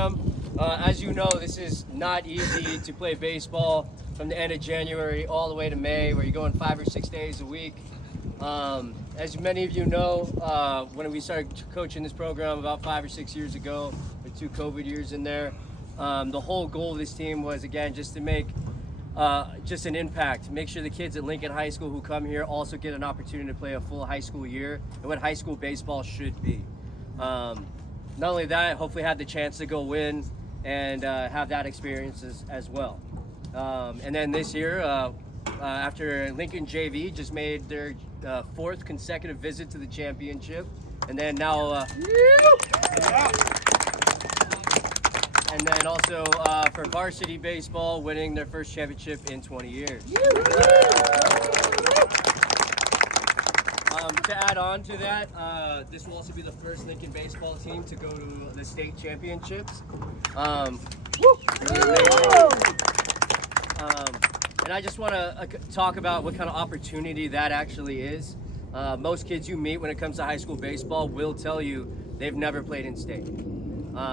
program. As you know, this is not easy to play baseball from the end of January all the way to May, where you're going 5 or 6 days a week. As many of you know, when we started coaching this program about 5 or 6 years ago, with 2 COVID years in there, the whole goal of this team was, again, just to make just an impact. Make sure the kids at Lincoln High School who come here also get an opportunity to play a full high school year and what high school baseball should be. Not only that, hopefully have the chance to go win and have that experience as well. And then this year, after Lincoln JV just made their 4th consecutive visit to the championship, and then now and then also for varsity baseball, winning their first championship in 20 years. To add on to that, this will also be the first Lincoln baseball team to go to the state championships. And I just want to talk about what kind of opportunity that actually is. Most kids you meet when it comes to high school baseball will tell you they've never played in state.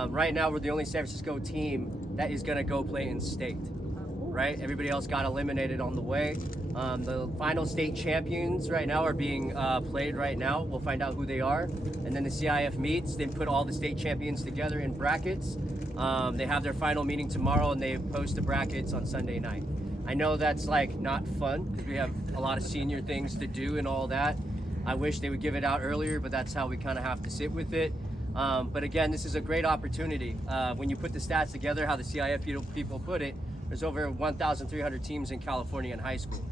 Right now, we're the only San Francisco team that is going to go play in state, right? Everybody else got eliminated on the way. The final state champions right now are being played right now. We'll find out who they are. And then the CIF meets. They put all the state champions together in brackets. They have their final meeting tomorrow, and they post the brackets on Sunday night. I know that's like not fun because we have a lot of senior things to do and all that. I wish they would give it out earlier, but that's how we kind of have to sit with it. But again, this is a great opportunity. When you put the stats together, how the CIF people put it, there's over 1,300 teams in California in high school.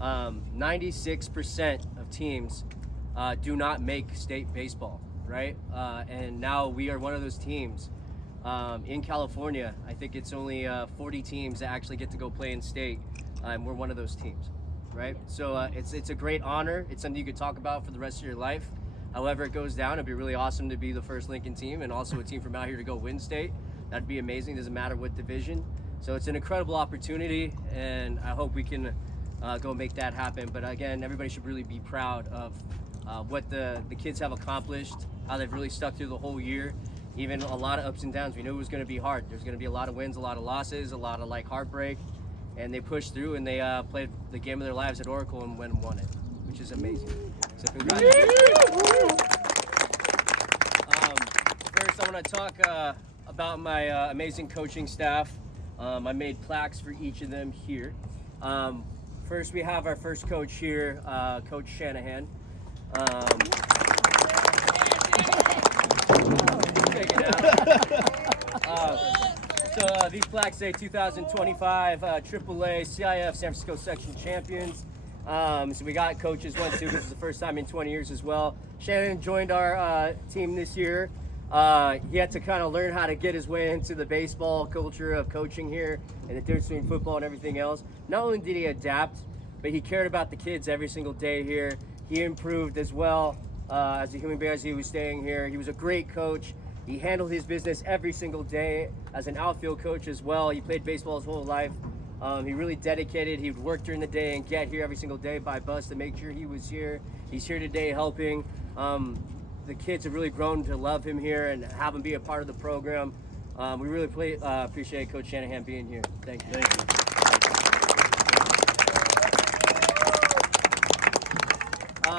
96% of teams do not make state baseball, right? And now we are one of those teams. In California, I think it's only 40 teams that actually get to go play in state, and we're one of those teams, right? So it's a great honor. It's something you could talk about for the rest of your life. However it goes down, it'd be really awesome to be the first Lincoln team and also a team from out here to go win state. That'd be amazing. Doesn't matter what division. So it's an incredible opportunity, and I hope we can go make that happen. But again, everybody should really be proud of what the kids have accomplished, how they've really stuck through the whole year. Even a lot of ups and downs. We knew it was going to be hard. There's going to be a lot of wins, a lot of losses, a lot of heartbreak, and they pushed through and they played the game of their lives at Oracle and went and won it, which is amazing. So congratulations. First, I want to talk about my amazing coaching staff. I made plaques for each of them here. First, we have our first coach here, Coach Shanahan. So these plaques say 2025 AAA CIF San Francisco Section Champions. So we got coaches 1, 2. This is the first time in 20 years as well. Shannon joined our team this year. He had to kind of learn how to get his way into the baseball culture of coaching here and the difference between football and everything else. Not only did he adapt, but he cared about the kids every single day here. He improved as well as a human being as he was staying here. He was a great coach. He handled his business every single day as an outfield coach as well. He played baseball his whole life. He really dedicated. He would work during the day and get here every single day by bus to make sure he was here. He's here today helping. The kids have really grown to love him here and have him be a part of the program. We really appreciate Coach Shanahan being here. Thank you. Thank you.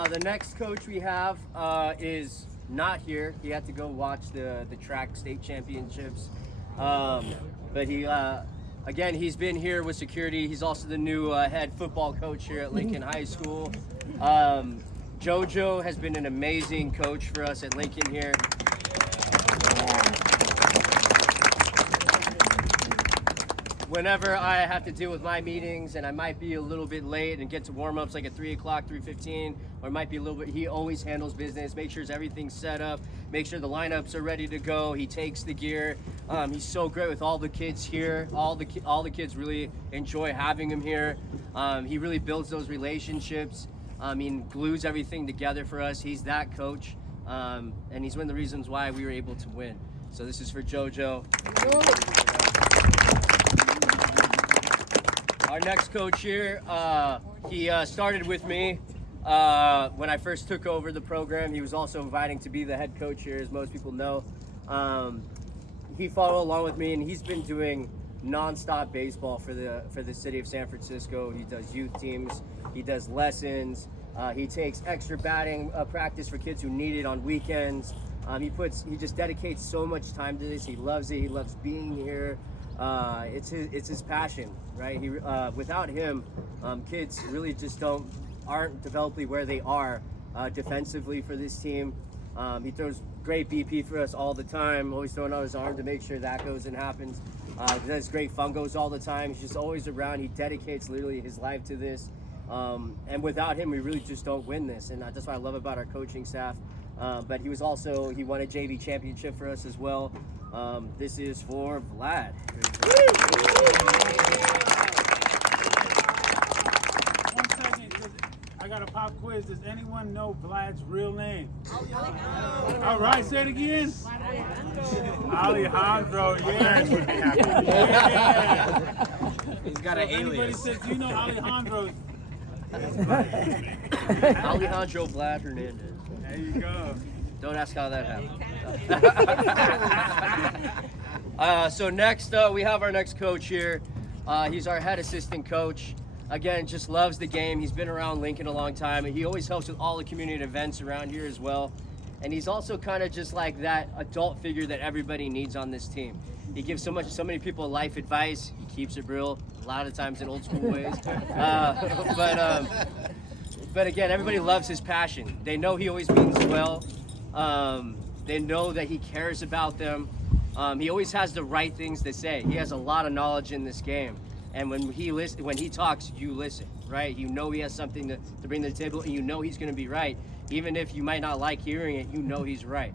The next coach we have is not here. He had to go watch the track state championships. But he, again, he's been here with security. He's also the new head football coach here at Lincoln High School. JoJo has been an amazing coach for us at Lincoln here. Whenever I have to deal with my meetings and I might be a little bit late and get to warm-ups like at 3 o'clock, 3:15, or it might be a little bit, he always handles business, make sure everything's set up, make sure the lineups are ready to go. He takes the gear. He's so great with all the kids here. All the kids really enjoy having him here. He really builds those relationships. He glues everything together for us. He's that coach, and he's one of the reasons why we were able to win. So this is for JoJo. Our next coach here, he started with me when I first took over the program. He was also inviting to be the head coach here, as most people know. he followed along with me, and he's been doing nonstop baseball for the city of San Francisco. He does youth teams, he does lessons, he takes extra batting practice for kids who need it on weekends. He just dedicates so much time to this. He loves it. He loves being here. It's his passion, right? Without him, kids really just aren't developing where they are defensively for this team. He throws great BP for us all the time, always throwing out his arm to make sure that goes and happens. He does great fungos all the time. He's just always around. He dedicates literally his life to this. And without him, we really just don't win this. And that's what I love about our coaching staff. But he won a JV championship for us as well. This is for Vlad. I got a pop quiz. Does anyone know Vlad's real name? All right, say it again. Alejandro, yeah. He's got an alias. Everybody says, do you know Alejandro? Alejandro Vlad Hernandez. There you go. Don't ask how that happened. So next, we have our next coach here. He's our head assistant coach. Again, just loves the game. He's been around Lincoln a long time, and he always helps with all the community events around here as well. And he's also kind of just like that adult figure that everybody needs on this team. He gives so many people life advice. He keeps it real, a lot of times in old school ways. But again, everybody loves his passion. They know he always means well. They know that he cares about them. He always has the right things to say. He has a lot of knowledge in this game. And when he talks, you listen, right? You know he has something to bring to the table, and you know he's going to be right. Even if you might not like hearing it, you know he's right.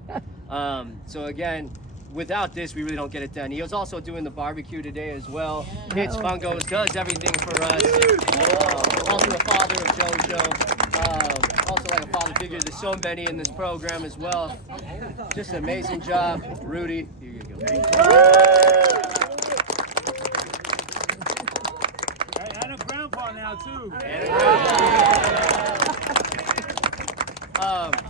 So again, without this, we really don't get it done. He was also doing the barbecue today as well. Hits fungos, does everything for us. Also a father of JoJo. Also like a father figure. There's so many in this program as well. Just an amazing job. Rudy, here you go. And a grandpa now, too.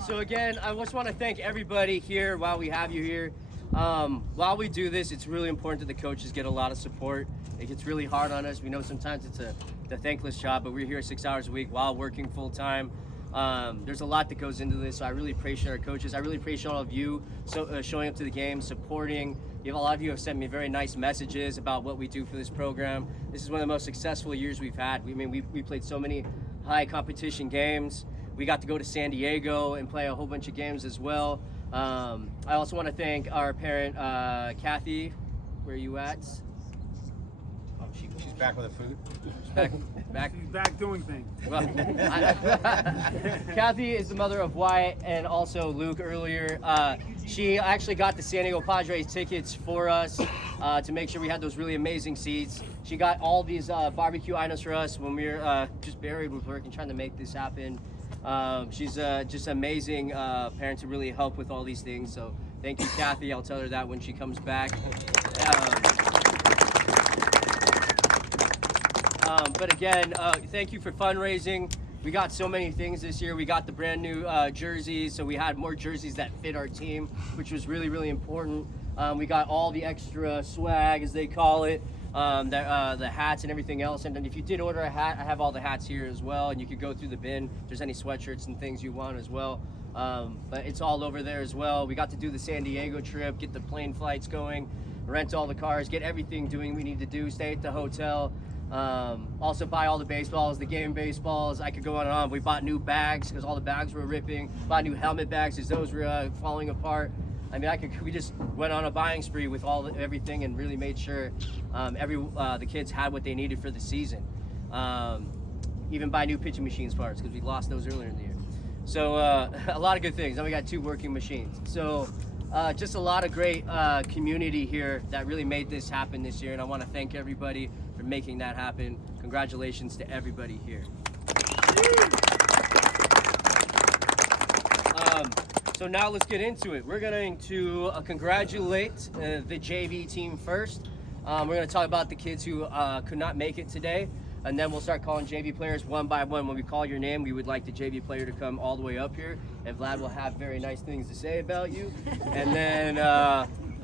So again, I just want to thank everybody here while we have you here. While we do this, it's really important that the coaches get a lot of support. It gets really hard on us. We know sometimes it's a thankless job, but we're here 6 hours a week while working full time. There's a lot that goes into this, so I really appreciate our coaches. I really appreciate all of you showing up to the game, supporting. A lot of you have sent me very nice messages about what we do for this program. This is one of the most successful years we've had. We played so many high competition games. We got to go to San Diego and play a whole bunch of games as well. I also want to thank our parent, Kathy. Where are you at? Oh, she's back with the food. Back. He's back doing things. Well, Kathy is the mother of Wyatt and also Luke earlier. She actually got the San Diego Padres tickets for us to make sure we had those really amazing seats. She got all these barbecue items for us when we were just buried with work and trying to make this happen. She's just an amazing parent to really help with all these things. So thank you, Kathy. I'll tell her that when she comes back. But again, thank you for fundraising. We got so many things this year. We got the brand new jerseys, so we had more jerseys that fit our team, which was really, really important. We got all the extra swag, as they call it, the hats and everything else. And then if you did order a hat, I have all the hats here as well, and you could go through the bin if there's any sweatshirts and things you want as well. But it's all over there as well. We got to do the San Diego trip, get the plane flights going, rent all the cars, get everything doing we need to do, stay at the hotel. Also buy all the baseballs, the game baseballs. I could go on and on. We bought new bags because all the bags were ripping. Bought new helmet bags because those were falling apart. I mean, we just went on a buying spree with everything and really made sure the kids had what they needed for the season. Even buy new pitching machines parts because we lost those earlier in the year. So a lot of good things. Now we got 2 working machines. So just a lot of great community here that really made this happen this year, and I want to thank everybody for making that happen. Congratulations to everybody here. So now let's get into it. We're going to congratulate the JV team first. We're going to talk about the kids who could not make it today, and then we'll start calling JV players one by one. When we call your name, we would like the JV player to come all the way up here, and Vlad will have very nice things to say about you. And then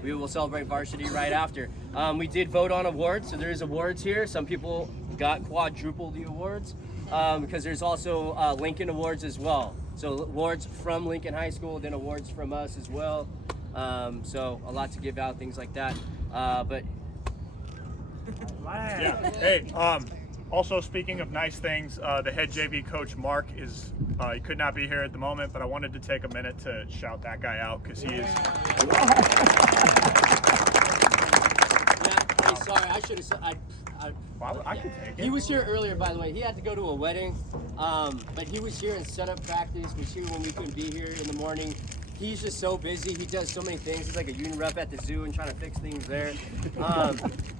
we will celebrate varsity right after. We did vote on awards, so there's awards here. Some people got quadruple the awards because there's also Lincoln Awards as well. So awards from Lincoln High School, then awards from us as well. So a lot to give out, things like that. But Yeah. Hey, also speaking of nice things, the head JV coach Mark is he could not be here at the moment, but I wanted to take a minute to shout that guy out because he is. Hey, sorry, I should have said. Well, I can take it. He was here earlier, by the way. He had to go to a wedding, but he was here and set up practice. Was here when we couldn't be here in the morning. He's just so busy. He does so many things. He's like a union rep at the zoo and trying to fix things there.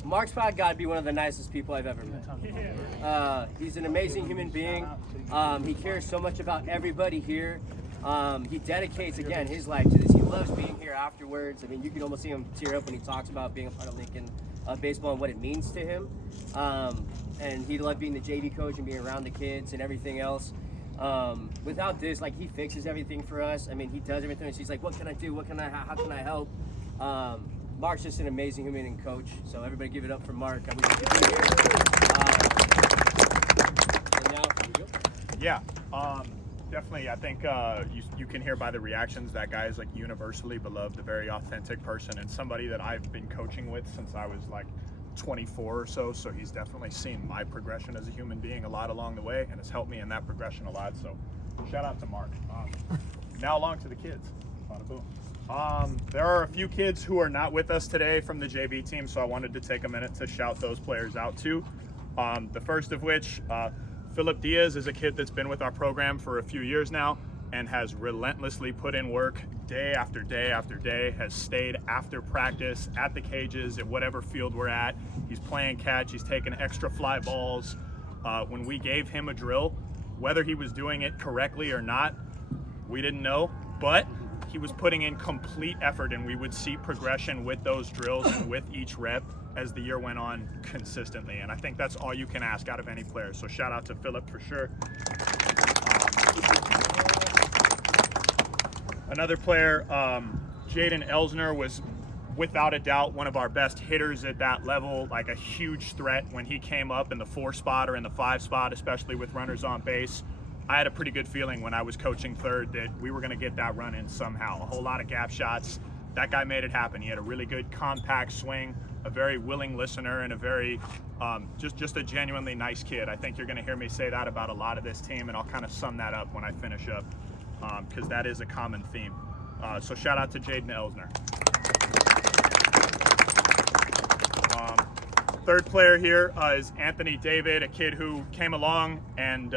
Mark's probably got to be one of the nicest people I've ever met. He's an amazing human being. He cares so much about everybody here. He dedicates, again, his life to this. He loves being here afterwards. I mean, you can almost see him tear up when he talks about being a part of Lincoln baseball and what it means to him. And he loved being the JV coach and being around the kids and everything else. Without this, like, he fixes everything for us. I mean, he does everything. He's like, what can I do? How can I help? Mark's just an amazing human and coach. So everybody give it up for Mark. I wish he could be here. And now, here we go. Yeah, definitely. I think you can hear by the reactions that guy is like universally beloved, a very authentic person, and somebody that I've been coaching with since I was like 24 or so. So he's definitely seen my progression as a human being a lot along the way, and has helped me in that progression a lot. So shout out to Mark. Now along to the kids. Bada boom. There are a few kids who are not with us today from the JV team, so I wanted to take a minute to shout those players out too. The first of which, Philip Diaz, is a kid that's been with our program for a few years now and has relentlessly put in work day after day after day, has stayed after practice at the cages at whatever field we're at. He's playing catch, he's taking extra fly balls. When we gave him a drill, whether he was doing it correctly or not, we didn't know, but he was putting in complete effort, and we would see progression with those drills and with each rep as the year went on consistently. And I think that's all you can ask out of any player. So shout out to Philip for sure. Another player, Jaden Elsner, was without a doubt one of our best hitters at that level, like a huge threat when he came up in the 4 spot or in the 5 spot, especially with runners on base. I had a pretty good feeling when I was coaching third that we were going to get that run in somehow. A whole lot of gap shots. That guy made it happen. He had a really good compact swing, a very willing listener, and a very just a genuinely nice kid. I think you're going to hear me say that about a lot of this team, and I'll kind of sum that up when I finish up because that is a common theme. So shout out to Jaden Elsner. Third player here is Anthony David, a kid who came along and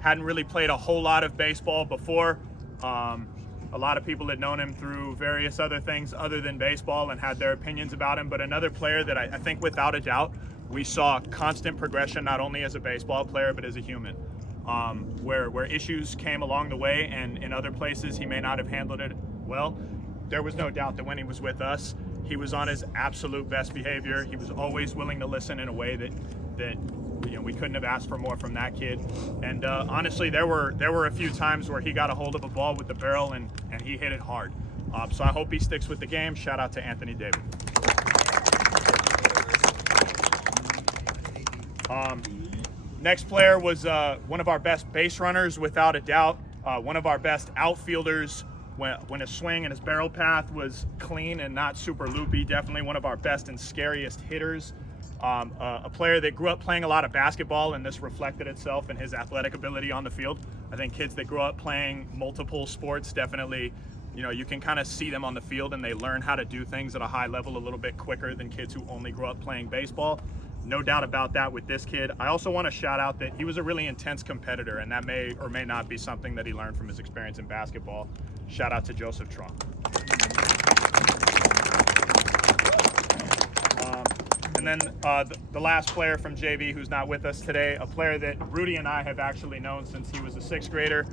hadn't really played a whole lot of baseball before. A lot of people had known him through various other things other than baseball and had their opinions about him, but another player that I think without a doubt we saw constant progression, not only as a baseball player but as a human. Where issues came along the way and in other places he may not have handled it well, there was no doubt that when he was with us, he was on his absolute best behavior. He was always willing to listen in a way that we couldn't have asked for more from that kid. And honestly, there were a few times where he got a hold of a ball with the barrel and he hit it hard. So I hope he sticks with the game. Shout out to Anthony David. Next player was one of our best base runners, without a doubt. One of our best outfielders when his swing and his barrel path was clean and not super loopy. Definitely one of our best and scariest hitters. A player that grew up playing a lot of basketball, and this reflected itself in his athletic ability on the field. I think kids that grow up playing multiple sports definitely, you can kind of see them on the field and they learn how to do things at a high level a little bit quicker than kids who only grew up playing baseball. No doubt about that with this kid. I also want to shout out that he was a really intense competitor, and that may or may not be something that he learned from his experience in basketball. Shout out to Joseph Trump. And then the last player from JV who's not with us today, a player that Rudy and I have actually known since he was a 6th grader.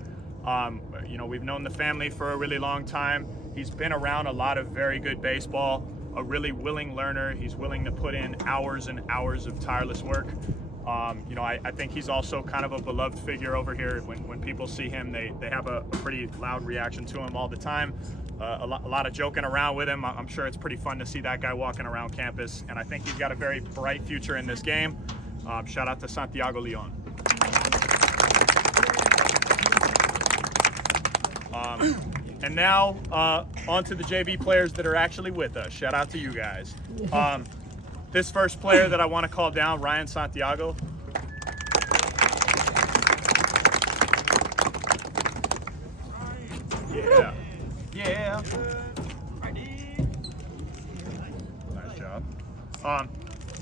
We've known the family for a really long time. He's been around a lot of very good baseball, a really willing learner. He's willing to put in hours and hours of tireless work. I think he's also kind of a beloved figure over here. When people see him, they have a pretty loud reaction to him all the time. a lot of joking around with him. I'm sure it's pretty fun to see that guy walking around campus, and I think he's got a very bright future in this game. Shout out to Santiago Leon. And now on to the JV players that are actually with us. Shout out to you guys. This first player that I want to call down, Ryan Santiago. Yeah. Yeah. Nice job.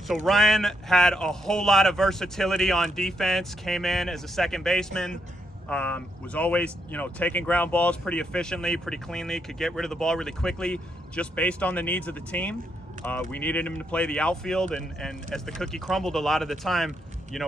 So Ryan had a whole lot of versatility on defense, came in as a second baseman, was always, taking ground balls pretty efficiently, pretty cleanly, could get rid of the ball really quickly, just based on the needs of the team. We needed him to play the outfield, and as the cookie crumbled a lot of the time,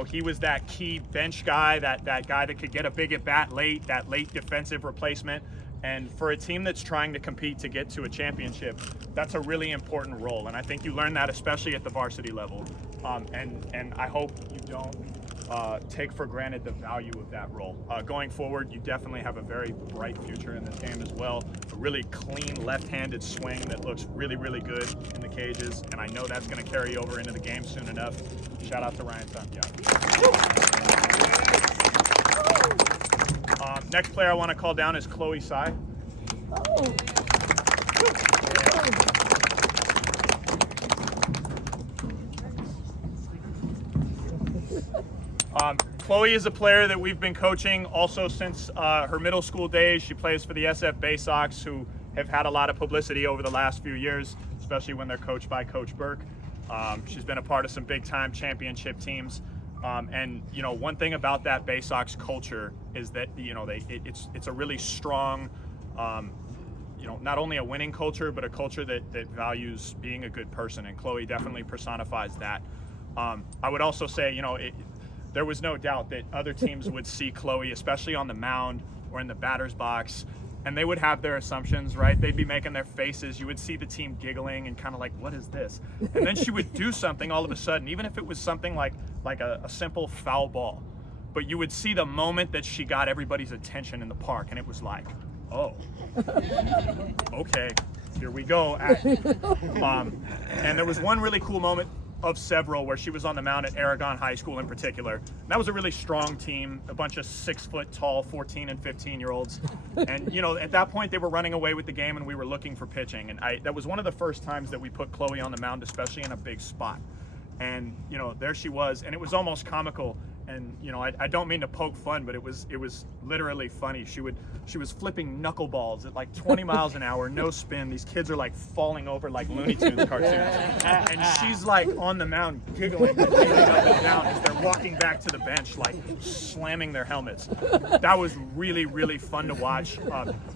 he was that key bench guy, that guy that could get a big at bat late, that late defensive replacement. And for a team that's trying to compete to get to a championship, that's a really important role. And I think you learn that especially at the varsity level. And I hope you don't take for granted the value of that role. Going forward, you definitely have a very bright future in this game as well. A really clean left-handed swing that looks really, really good in the cages. And I know that's going to carry over into the game soon enough. Shout out to Ryan Santiago. Next player I want to call down is Chloe Tsai. Chloe is a player that we've been coaching also since her middle school days. She plays for the SF Bay Sox, who have had a lot of publicity over the last few years, especially when they're coached by Coach Burke. She's been a part of some big-time championship teams. And one thing about that Bay Sox culture is that it's a really strong, not only a winning culture, but a culture that values being a good person. And Chloe definitely personifies that. I would also say, there was no doubt that other teams would see Chloe, especially on the mound or in the batter's box, and they would have their assumptions, right? They'd be making their faces. You would see the team giggling and kind of like, what is this? And then she would do something all of a sudden, even if it was something like a simple foul ball. But you would see the moment that she got everybody's attention in the park, and it was like, oh, okay, here we go. And there was one really cool moment of several where she was on the mound at Aragon High School in particular. And that was a really strong team, a bunch of 6 foot tall 14 and 15-year-olds. And at that point they were running away with the game and we were looking for pitching. And that was one of the first times that we put Chloe on the mound, especially in a big spot. And there she was, and it was almost comical. And I don't mean to poke fun, but it was literally funny. She was flipping knuckleballs at like 20 miles an hour, no spin. These kids are like falling over like Looney Tunes cartoons, and she's like on the mound giggling up and down as they're walking back to the bench, like slamming their helmets. That was really, really fun to watch.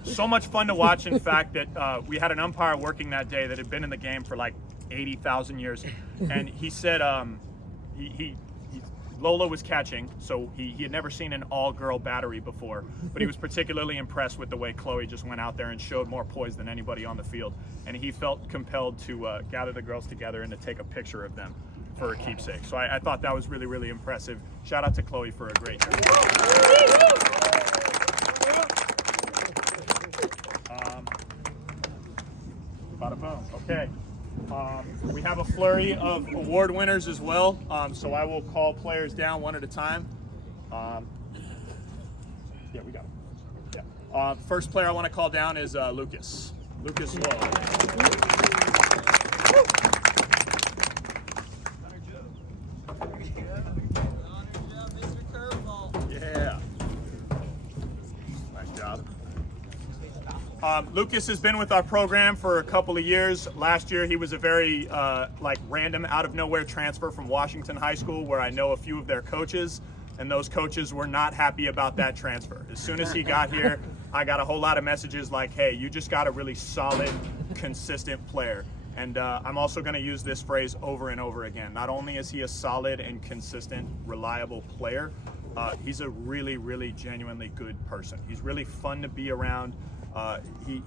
So much fun to watch, in fact, that we had an umpire working that day that had been in the game for like 80,000 years, and he said Lola was catching, so he had never seen an all-girl battery before, but he was particularly impressed with the way Chloe just went out there and showed more poise than anybody on the field, and he felt compelled to gather the girls together and to take a picture of them for a keepsake. So I thought that was really, really impressive. Shout out to Chloe for a great year. Bada boom. Okay. We have a flurry of award winners as well, so I will call players down one at a time. Yeah, we got it. Yeah. First player I want to call down is Lucas. Lucas Lowe. Yeah. Nice job. Lucas has been with our program for a couple of years. Last year he was a very random out of nowhere transfer from Washington High School, where I know a few of their coaches, and those coaches were not happy about that transfer. As soon as he got here, I got a whole lot of messages like, hey, you just got a really solid, consistent player. And I'm also going to use this phrase over and over again. Not only is he a solid and consistent, reliable player, he's a really, really genuinely good person. He's really fun to be around. You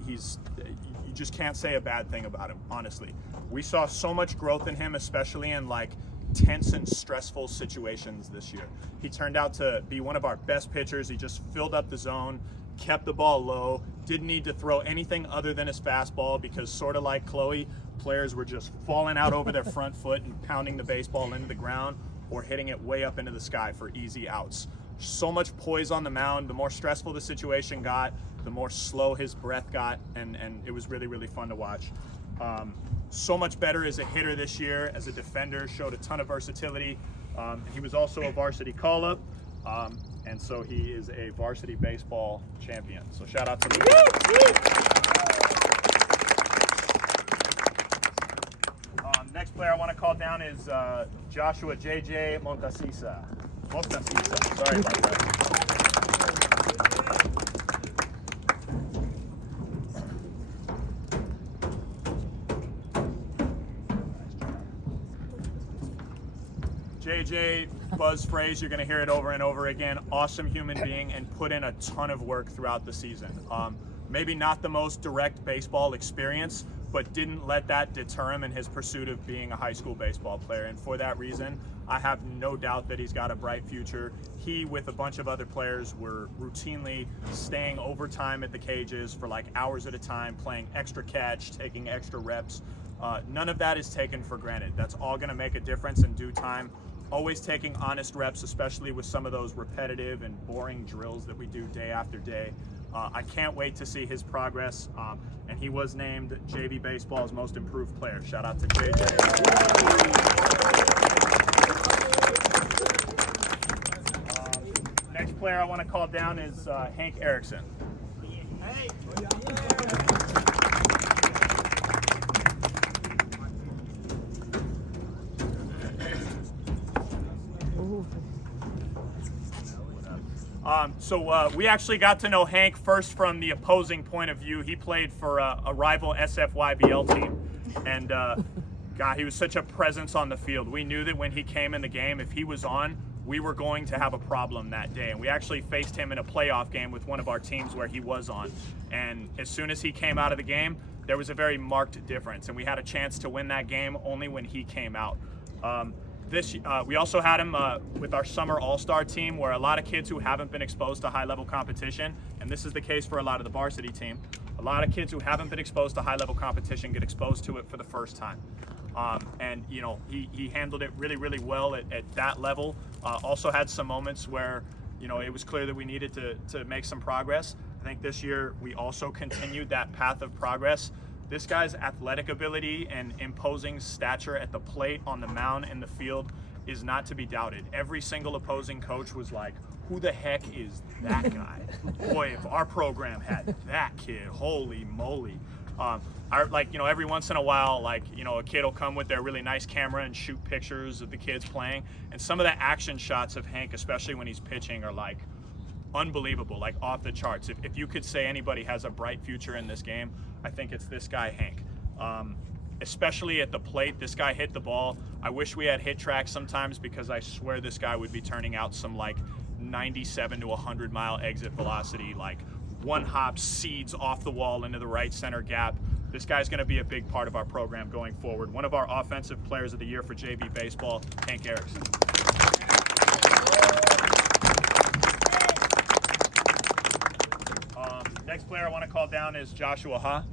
just can't say a bad thing about him, honestly. We saw so much growth in him, especially in like tense and stressful situations this year. He turned out to be one of our best pitchers. He just filled up the zone, kept the ball low, didn't need to throw anything other than his fastball because, sort of like Chloe, players were just falling out over their front foot and pounding the baseball into the ground or hitting it way up into the sky for easy outs. So much poise on the mound. The more stressful the situation got, the more slow his breath got, and it was really, really fun to watch. So much better as a hitter this year. As a defender, showed a ton of versatility. He was also a varsity call-up, and so he is a varsity baseball champion. So shout out to Luke. Next player I want to call down is Joshua JJ Montasisa. Sorry about that. JJ, buzz phrase, you're going to hear it over and over again. Awesome human being and put in a ton of work throughout the season. Maybe not the most direct baseball experience, but didn't let that deter him in his pursuit of being a high school baseball player. And for that reason, I have no doubt that he's got a bright future. He, with a bunch of other players, were routinely staying overtime at the cages for like hours at a time, playing extra catch, taking extra reps. None of that is taken for granted. That's all going to make a difference in due time. Always taking honest reps, especially with some of those repetitive and boring drills that we do day after day. I can't wait to see his progress, and he was named JV Baseball's Most Improved Player. Shout out to JJ. Next player I want to call down is Hank Erickson. So we actually got to know Hank first from the opposing point of view. He played for a rival SFYBL team, and God, he was such a presence on the field. We knew that when he came in the game, if he was on, we were going to have a problem that day. And we actually faced him in a playoff game with one of our teams where he was on. And as soon as he came out of the game, there was a very marked difference. And we had a chance to win that game only when he came out. We also had him with our summer all-star team, where a lot of kids who haven't been exposed to high-level competition, and this is the case for a lot of the varsity team, a lot of kids who haven't been exposed to high-level competition get exposed to it for the first time. And you know, he handled it really, really well at that level. Also had some moments where, you know, it was clear that we needed to make some progress. I think this year we also continued that path of progress. This guy's athletic ability and imposing stature at the plate, on the mound, in the field is not to be doubted. Every single opposing coach was like, who the heck is that guy? Boy, if our program had that kid, holy moly. Every once in a while, a kid will come with their really nice camera and shoot pictures of the kids playing. And some of the action shots of Hank, especially when he's pitching, are like unbelievable, like off the charts. If you could say anybody has a bright future in this game, I think it's this guy, Hank. Especially at the plate, this guy hit the ball. I wish we had hit tracks sometimes, because I swear this guy would be turning out some like 97 to 100 mile exit velocity, like one hop seeds off the wall into the right center gap. This guy's going to be a big part of our program going forward. One of our offensive players of the year for JV Baseball, Hank Erickson. Next player I want to call down is Joshua Ha.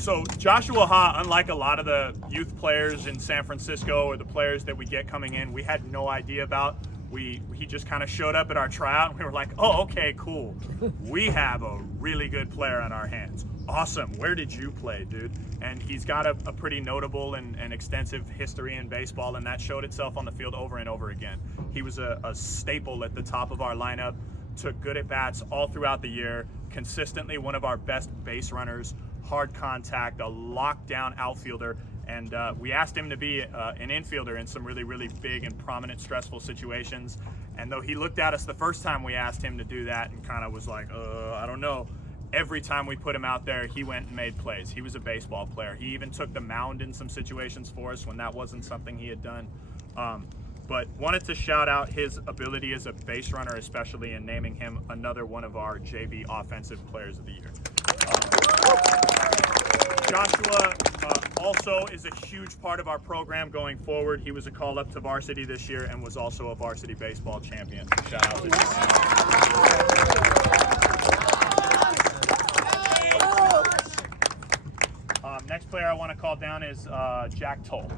So Joshua Ha, unlike a lot of the youth players in San Francisco or the players that we get coming in, we had no idea about. He just kind of showed up at our tryout, and we were like, oh, okay, cool. We have a really good player on our hands. Awesome. Where did you play, dude? And he's got a pretty notable and extensive history in baseball, and that showed itself on the field over and over again. He was a staple at the top of our lineup, took good at-bats all throughout the year, consistently one of our best base runners, hard contact, a lockdown outfielder, and we asked him to be an infielder in some really, really big and prominent stressful situations. And though he looked at us the first time we asked him to do that and kind of was like, I don't know, every time we put him out there, he went and made plays. He was a baseball player. He even took the mound in some situations for us when that wasn't something he had done. but wanted to shout out his ability as a base runner, especially in naming him another one of our JV Offensive Players of the Year. Joshua also is a huge part of our program going forward. He was a call-up to varsity this year and was also a varsity baseball champion. So shout out to Joshua. Next player I want to call down is Jack Toll.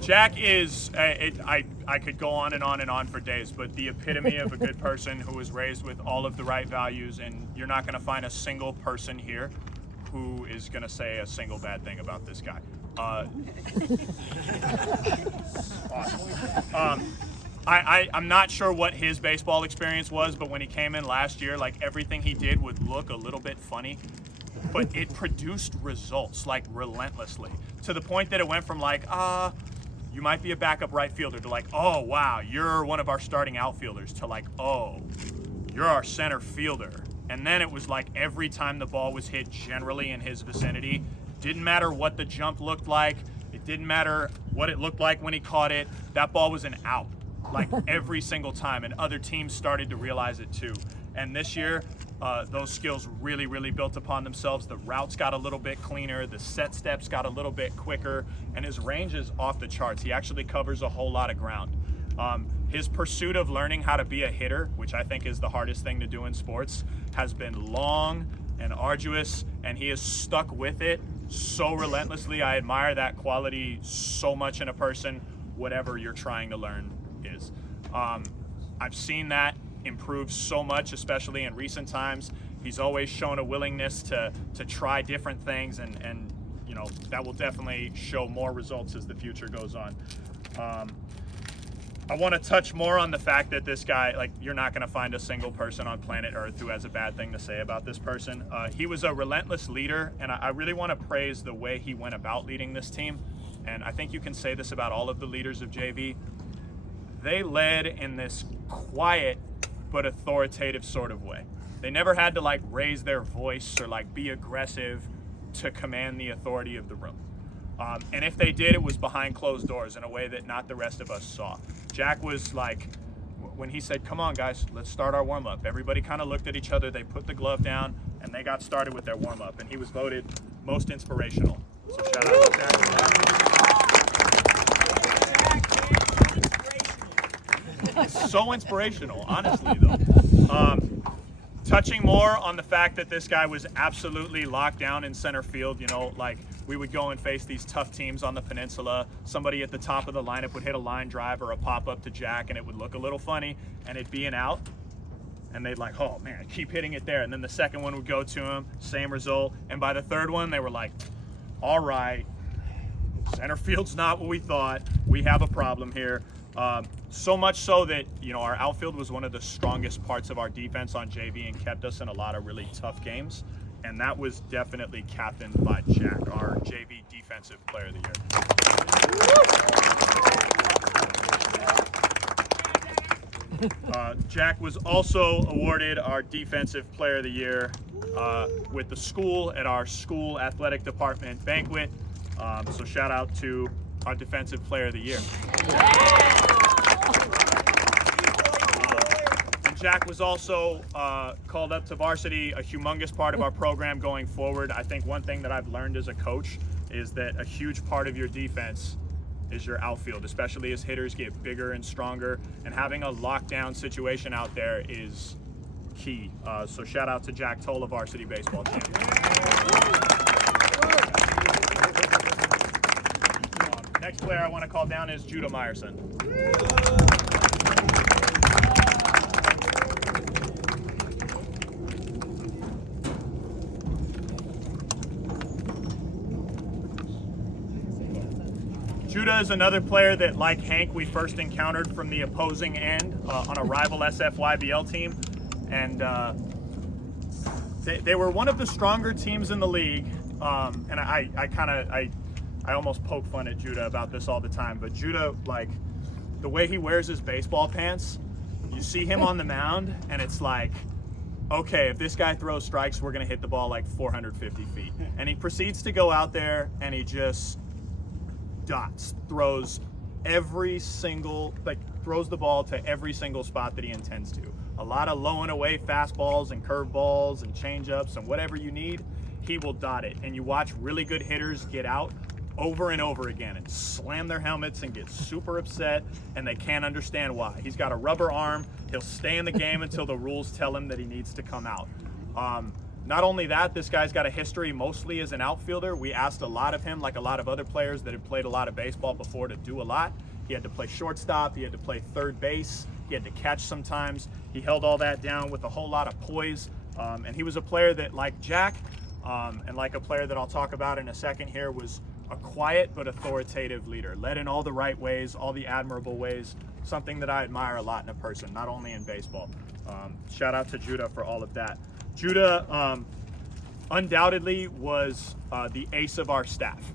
Jack is, I could go on and on and on for days, but the epitome of a good person who was raised with all of the right values, and you're not going to find a single person here who is going to say a single bad thing about this guy. Awesome. I'm not sure what his baseball experience was, but when he came in last year, like everything he did would look a little bit funny, but it produced results like relentlessly, to the point that it went from like, you might be a backup right fielder, to like, oh wow, you're one of our starting outfielders, to like, oh, you're our center fielder. And then it was like every time the ball was hit generally in his vicinity, didn't matter what the jump looked like, it didn't matter what it looked like when he caught it, that ball was an out, like every single time, and other teams started to realize it too. And this year, those skills really, really built upon themselves. The routes got a little bit cleaner, the set steps got a little bit quicker, and his range is off the charts. He actually covers a whole lot of ground. His pursuit of learning how to be a hitter, which I think is the hardest thing to do in sports, has been long and arduous, and he has stuck with it so relentlessly. I admire that quality so much in a person, whatever you're trying to learn is. I've seen that improve so much, especially in recent times. He's always shown a willingness to try different things, and you know, that will definitely show more results as the future goes on. I want to touch more on the fact that this guy, like, you're not going to find a single person on planet Earth who has a bad thing to say about this person. He was a relentless leader, and I really want to praise the way he went about leading this team. And I think you can say this about all of the leaders of JV. They led in this quiet but authoritative sort of way. They never had to like raise their voice or like be aggressive to command the authority of the room. And if they did, it was behind closed doors in a way that not the rest of us saw. Jack was like, when he said, come on guys, let's start our warm-up, everybody kind of looked at each other, they put the glove down, and they got started with their warm-up, and he was voted most inspirational. So shout out to Jack. So inspirational, honestly though. Touching more on the fact that this guy was absolutely locked down in center field, you know, like we would go and face these tough teams on the peninsula. Somebody at the top of the lineup would hit a line drive or a pop-up to Jack, and it would look a little funny, and it'd be an out. And they'd like, oh man, keep hitting it there. And then the second one would go to him, same result. And by the third one, they were like, all right, center field's not what we thought. We have a problem here. So much so that, you know, our outfield was one of the strongest parts of our defense on JV and kept us in a lot of really tough games. And that was definitely captained by Jack, our JV Defensive Player of the Year. Jack was also awarded our Defensive Player of the Year with the school at our school athletic department banquet. So shout out to our Defensive Player of the Year. Jack was also called up to varsity, a humongous part of our program going forward. I think one thing that I've learned as a coach is that a huge part of your defense is your outfield, especially as hitters get bigger and stronger, and having a lockdown situation out there is key. So shout out to Jack Toll, varsity baseball champion. Next player I want to call down is Judah Meyerson. Judah is another player that, like Hank, we first encountered from the opposing end on a rival SFYBL team, and they were one of the stronger teams in the league. And I I almost poke fun at Judah about this all the time, but Judah, like, the way he wears his baseball pants, you see him on the mound, and it's like, okay, if this guy throws strikes, we're going to hit the ball like 450 feet. And he proceeds to go out there, and he just throws throws the ball to every single spot that he intends to. A lot of low and away fastballs and curveballs and changeups and whatever you need, he will dot it. And you watch really good hitters get out over and over again and slam their helmets and get super upset, and they can't understand why. He's got a rubber arm. He'll stay in the game until the rules tell him that he needs to come out. Not only that, this guy's got a history mostly as an outfielder. We asked a lot of him, like a lot of other players that had played a lot of baseball before, to do a lot. He had to play shortstop. He had to play third base. He had to catch sometimes. He held all that down with a whole lot of poise. And he was a player that, like Jack, and like a player that I'll talk about in a second here, was a quiet but authoritative leader, led in all the right ways, all the admirable ways, something that I admire a lot in a person, not only in baseball. Shout out to Judah for all of that. Judah undoubtedly was the ace of our staff.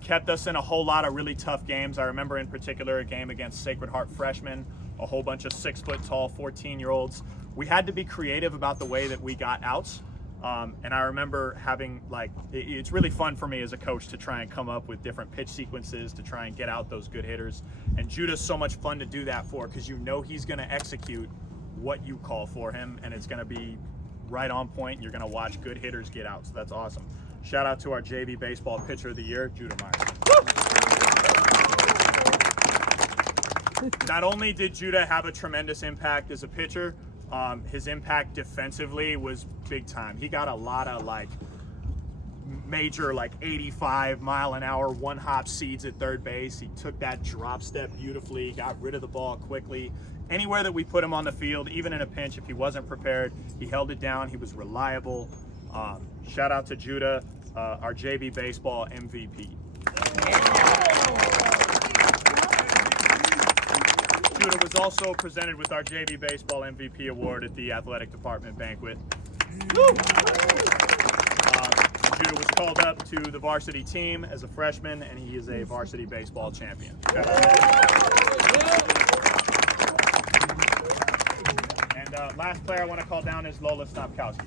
Kept us in a whole lot of really tough games. I remember in particular a game against Sacred Heart freshmen, a whole bunch of 6-foot-tall 14-year-olds. We had to be creative about the way that we got outs. And I remember having, like, it's really fun for me as a coach to try and come up with different pitch sequences to try and get out those good hitters. And Judah's so much fun to do that for, because you know he's going to execute what you call for him, and it's going to be right on point, and you're going to watch good hitters get out. So that's awesome. Shout out to our JV Baseball Pitcher of the Year, Judah Myers. Not only did Judah have a tremendous impact as a pitcher, his impact defensively was big time. He got a lot of major 85-mile-an-hour one-hop seeds at third base. He took that drop step beautifully, got rid of the ball quickly. Anywhere that we put him on the field, even in a pinch, if he wasn't prepared, he held it down. He was reliable. Shout out to Judah, our JV Baseball MVP. Judah was also presented with our JV Baseball MVP award at the athletic department banquet. Judah was called up to the varsity team as a freshman, and he is a varsity baseball champion. And last player I want to call down is Lola Snopkowski.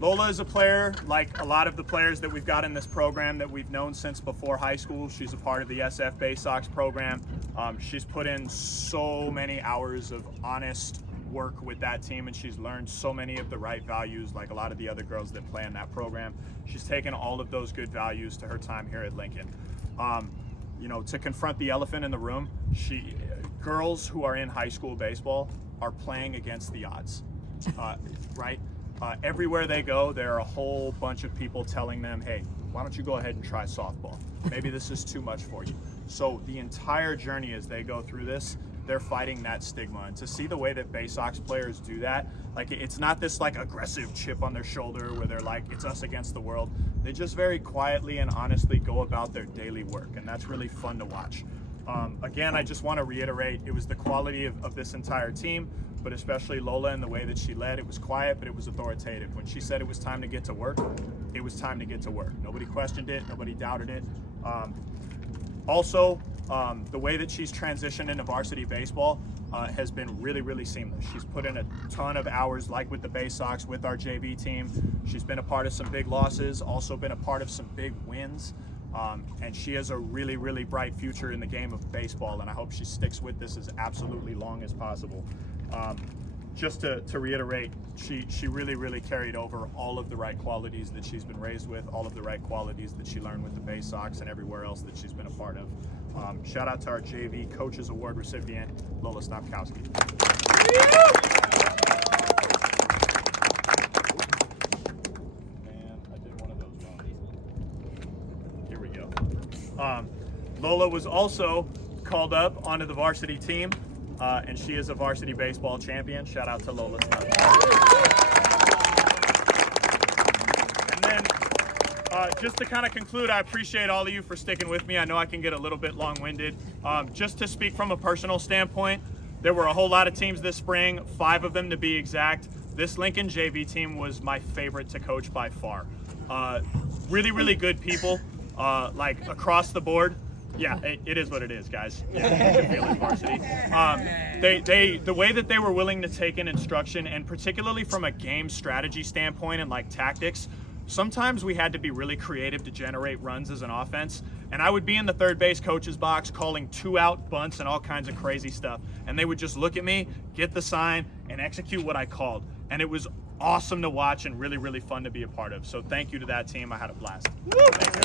Lola is a player, like a lot of the players that we've got in this program that we've known since before high school. She's a part of the SF Bay Sox program. She's put in so many hours of honest work with that team, and she's learned so many of the right values, like a lot of the other girls that play in that program. She's taken all of those good values to her time here at Lincoln. You know, to confront the elephant in the room, girls who are in high school baseball are playing against the odds, right? Everywhere they go, there are a whole bunch of people telling them, hey, why don't you go ahead and try softball? Maybe this is too much for you. So the entire journey as they go through this, they're fighting that stigma. And to see the way that Bay Sox players do that, like, it's not this aggressive chip on their shoulder where they're like, it's us against the world. They just very quietly and honestly go about their daily work, and that's really fun to watch. Again, I just want to reiterate, it was the quality of this entire team, but especially Lola and the way that she led. It was quiet, but it was authoritative. When she said it was time to get to work, it was time to get to work. Nobody questioned it. Nobody doubted it. Also, the way that she's transitioned into varsity baseball has been really, really seamless. She's put in a ton of hours, like with the Bay Sox, with our JV team. She's been a part of some big losses, also been a part of some big wins. And she has a really, really bright future in the game of baseball, and I hope she sticks with this as absolutely long as possible. Just to reiterate, she really, really carried over all of the right qualities that she's been raised with, all of the right qualities that she learned with the Bay Sox and everywhere else that she's been a part of. Shout out to our JV Coaches Award recipient, Lola Snopkowski. Lola was also called up onto the varsity team, and she is a varsity baseball champion. Shout out to Lola. And then Just to kind of conclude, I appreciate all of you for sticking with me. I know I can get a little bit long-winded. Just to speak from a personal standpoint, there were a whole lot of teams this spring, 5 of them to be exact. This Lincoln JV team was my favorite to coach by far. Really, really good people, like across the board. Yeah, it is what it is, guys. Yeah, you can feel it, varsity. The way that they were willing to take in instruction, and particularly from a game strategy standpoint and like tactics, sometimes we had to be really creative to generate runs as an offense. And I would be in the third base coach's box calling 2-out bunts and all kinds of crazy stuff. And they would just look at me, get the sign, and execute what I called. And it was awesome to watch and really, really fun to be a part of. So thank you to that team. I had a blast. Thank you.